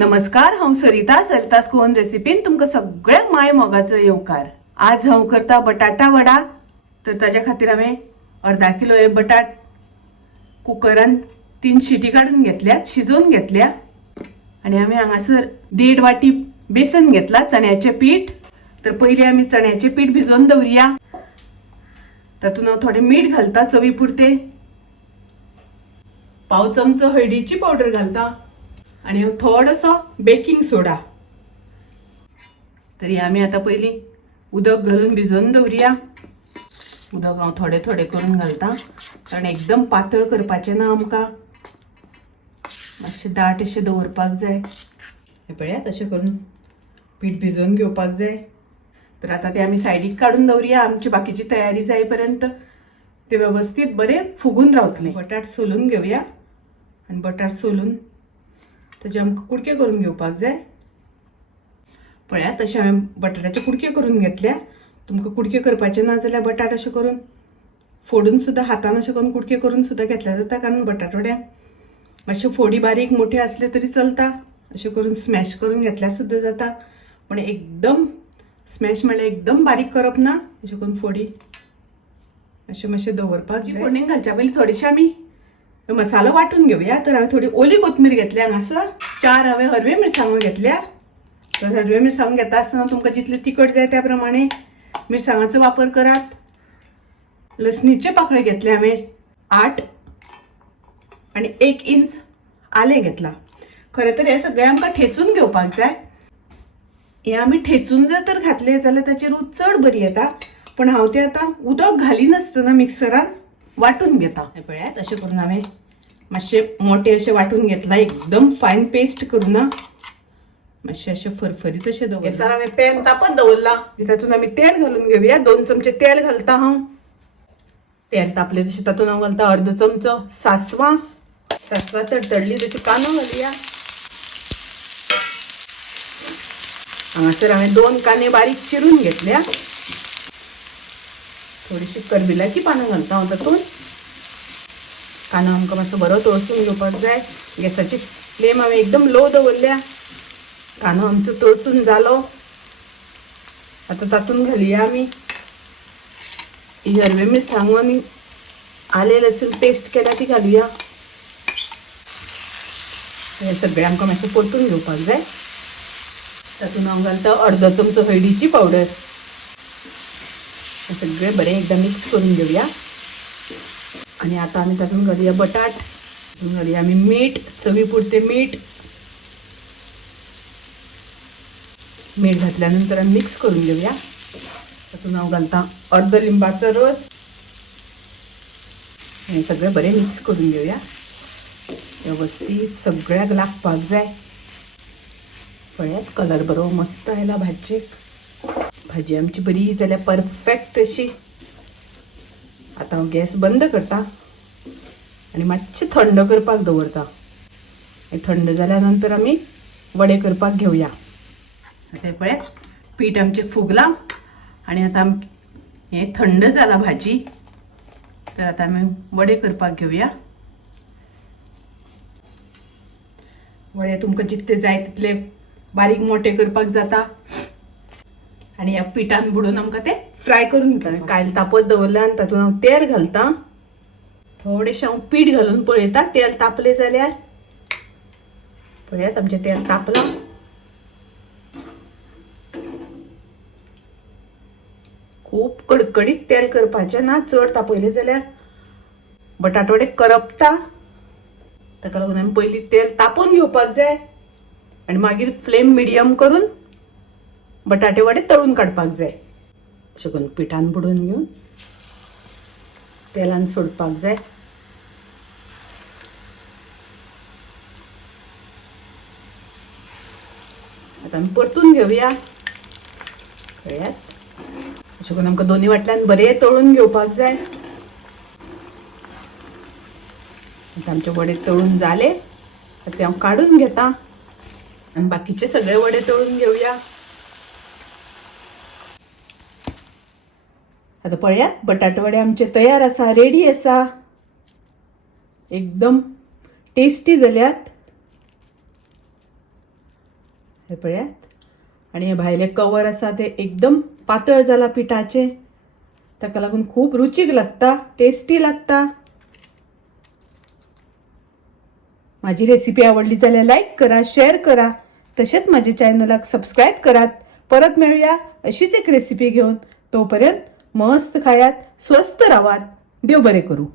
नमस्कार, हांव सरितास कोन रेसिपीन तुमकां सगळ्यांक माय मोगाचो येवकार। आज हांव करता बटाटा वडा। तर ताज्या खातीर हांवें अर्धा किलो हे बटाट कुकरान 3 शिटी काढून घेतल्यात, शिजोवन घेतल्या। आणि हांवें हांगासर 1.5 वाटी बेसन घेतला, चण्याचें पीठ। तर पयलीं आमी चण्याचें पीठ भिजोवन दवरया। तातूंत हांव थोडें मीठ घालता चवी पुरते, पाव चमचो हळदीची पावडर घालता आणि थोडोसो बेकिंग सोडा। तरी आमी आता पयलीं उदक घालून भिजोवन दवरया। उदक हांव थोडे थोडे करून घालता, कारण एकदम पातळ करपाचें ना आमकां, मातशें दाट अशें दवरपाक जाय। हे पळयात, अशें करून पीठ भिजोवन घेवपाक जाय। तर आता ते आमी सायडीक काडून दवरया। आमची बाकीची तयारी जाय पर्यंत ते व्यवस्थित बरे फुगून रावतले। बटाट सोलून घेवया आणि बटाट सोलून ताचे आमकां कुडके करून घेवपाक जाय। पळयात, तशें हांवें बटाट्याचे कुडके करून घेतल्या। तुमकां कुडके करपाचे ना जाल्यार बटाट अशें करून फोडून सुद्दां हातान अशें करून कुडके करून सुद्दां घेतल्या जाता, कारण बटाटवड्यांक मातशे फोडी बारीक मोठे असले तरी चलता। अशें करून स्मॅश करून घेतल्या सुद्दां जाता, पण एकदम स्मॅश म्हळ्यार एकदम बारीक करप ना। अशें करून फोडी अशें मातशें दवरपाक जाय। फोडणेक घालच्या पयलीं थोडेशें आमी मसालो वाटून घेवया। तर हांवें थोडी ओली कोथमीर घेतल्या, हांगासर 4 हांवें हरवे मिरसांगो घेतल्या। तर हरवे मिरसांगो घेता आसतना तुमकां जितले तिखट जाय त्या प्रमाणे मिरसांगाचो वापर करात। लसणीचे पाकळे घेतले हांवें 8 आणि 1 इंच आलें घेतला। खरें तर हे सगळें आमकां ठेचून घेवपाक जाय। हे आमी ठेचून जर तर घातले जाल्यार ताची रूच चड बरी येता, पण हांव ते आतां उदक घालिनासतना मिक्सरान वाटून घेता। हे पळयात, अशें करून हांवें मातशे मोठे अशें वाटून घेतला, एकदम फायन पेस्ट करूना, मातशें अशें फरफरीत अशें दवरला। गॅसार हांवें पॅन तापत दवरला, तातूंत आमी तेल घालून घेवया। 2 चमचे तेल घालता हांव। तेल तापलें तशें तातूंत हांव घालता अर्दो चमचो सासवां। सासवां तडतडली तशी कांदो घालुया। हांगासर हांवें 2 कांदे बारीक चिरून घेतल्या। थोडीशी करबिलाची पानां घालता हांव तातूंत। कांदो आमकां मातसो बरो तळसून घेवपाक जाय। गॅसाची फ्लेम हांवें एकदम लो दवरल्या। कांदो आमचो तळसून जालो। आतां तातूंत घालुया आमी हरवे मिरसांगो आनी आलें लसूण पेस्ट केल्या ती घालुया। हें सगळें आमकां मातशें परतून घेवपाक जाय। तातूंत हांव घालता अर्दो चमचो हळदीची पावडर। हे सगळें बरें एकदां मिक्स करून घेवया। आणि आता आमी तातूंत घालुया बटाट। तातूंत घालुया आमी मीठ, चवी पुरते मीठ। मीठ घातल्या नंतर आमी मिक्स करून घेवया। तातूंत हांव घालता अर्द लिंबाचो रस। हें सगळें बरें मिक्स करून घेवया। व्यवस्थीत सगळ्याक लागपाक जाय। पळयात, कलर बरो मस्त आयला भाजयेक। भाजी आमची बरी जाल्या परफेक्ट अशी। आता हांव गॅस बंद करता आणि मातशें थंड करपाक दवरता। थंड जाल्या नंतर आमी वडे करपाक घेवया। आता पळयात, पीठ आमचें फुगलां आणि आता हें थंड जाला भाजी। तर आता आमी वडे करपाक घेवया। वडे तुमकां जितले जाय तितले बारीक मोठे करपाक जाता आणि ह्या पिठान बुडोवन आमकां ते फ्राय करून घेवया। कायल तापत दवरला आनी तातूंत हांव तेल घालता। थोडेशें हांव पीठ घालून पळयता, तेल तापलें जाल्यार। पळयात, आमचें तेल तापलां। खूब कडकडीत तेल करपाचें ना, चड तापयलें जाल्यार बटाटवडे करपता। ताका लागून आमी पयलीं तेल तापोवन घेवपाक जाय आणि मागीर फ्लेम मिडियम करून बटाटे वडे तळून काडपाक जाय। अशें करून पिठान बुडोवन घेवन तेलान सोडपाक जाय। आता आमी परतून घेवया। पळयात, अशें करून आमकां दोनी वाटल्यान बरें तळून घेवपाक जाय। आता आमचे वडे तळून जाले, ते हांव काडून घेता आनी बाकीचे सगळे वडे तळून घेवया। आता पळयात, बटाटे वडे आमचे तयार आसा, रेडी आसा। एकदम टेस्टी जाल्यात। हे पळयात. आणि हे भायले कवर आसा ते एकदम पातळ जाला पिठाचे, ताका लागून खूप रुचीक लागता, टेस्टी लागता. माझी रेसिपी आवडली जाल्यार लाईक करा, शेअर करा, तसेच माझ्या चॅनलाक सबस्क्राईब करात. परत मिळूया अशीच एक रेसिपी घेऊन. तोपर्यंत मस्त खायात, स्वस्त राहात. देव बरे करू.